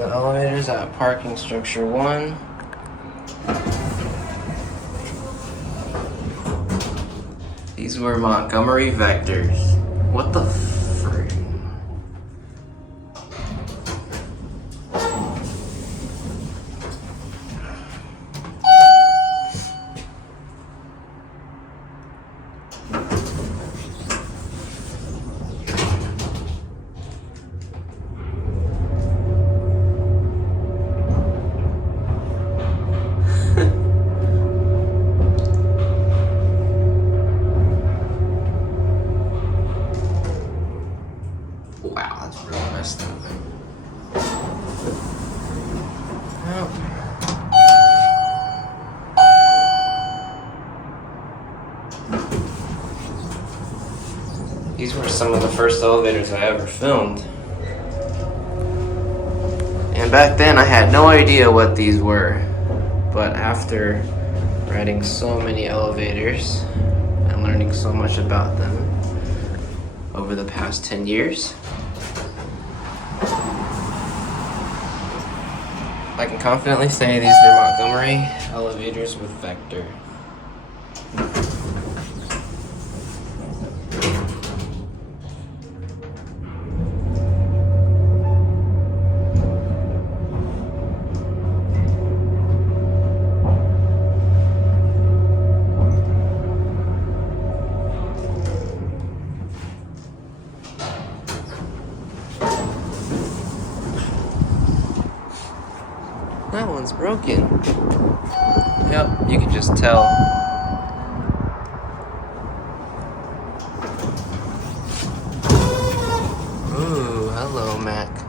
the elevators at parking structure 1. These were Montgomery vectors. What the frick? Wow, that's really messed up. Well. These were some of the first elevators I ever filmed. And back then I had no idea what these were. But after riding so many elevators and learning so much about them over the past 10 years, I can confidently say these were Montgomery elevators with vector. That one's broken. Yep, you can just tell. Ooh, hello, Mac.